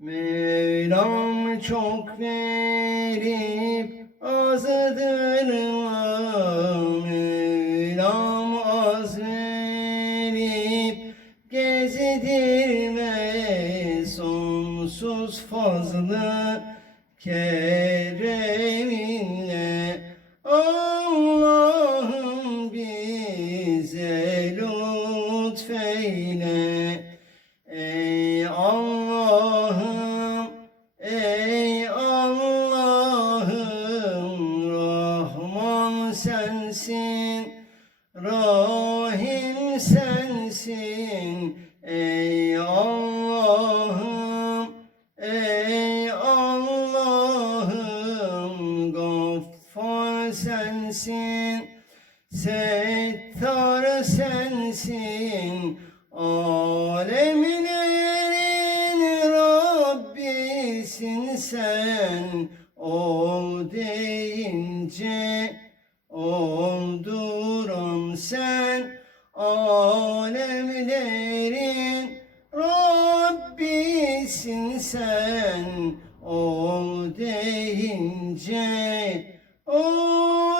Mevlam çok verip azadırma Mevlam az verip gezdirme Sonsuz fazlı kereminle Allah'ım bize lütfeyle. Ey Rahim sensin Ey Allah'ım, ey Allah'ım Gaffar sensin, Settar sensin Alemlerin Rabbisin sen Ol deyince olduran sen Alemlerin Rabbisin sen. Ol deyince olduran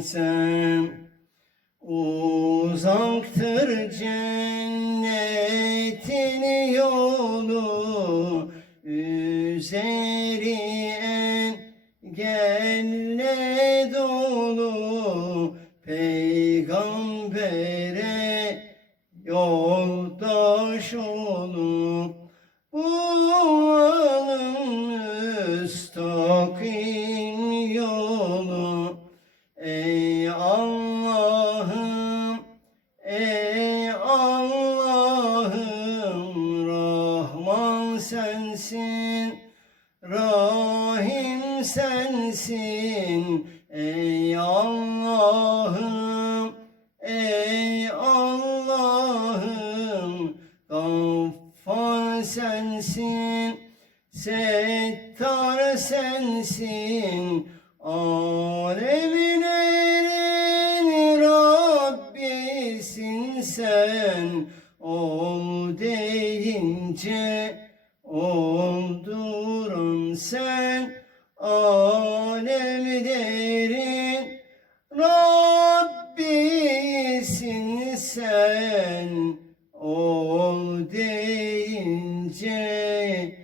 sen. Uzaktır cennetin yolu Üzeri engelle dolu Peygambere yoldaş olup Bulalım müstakim yolu. Ey Allah'ım, ey Allah'ım Rahman sensin, Rahim sensin. Ey Allah'ım, sensin, Settar sensin. Alemlerin Rabbisin sen. Ol deyince olduran sen. Alemlerin Rabbisin sen 谢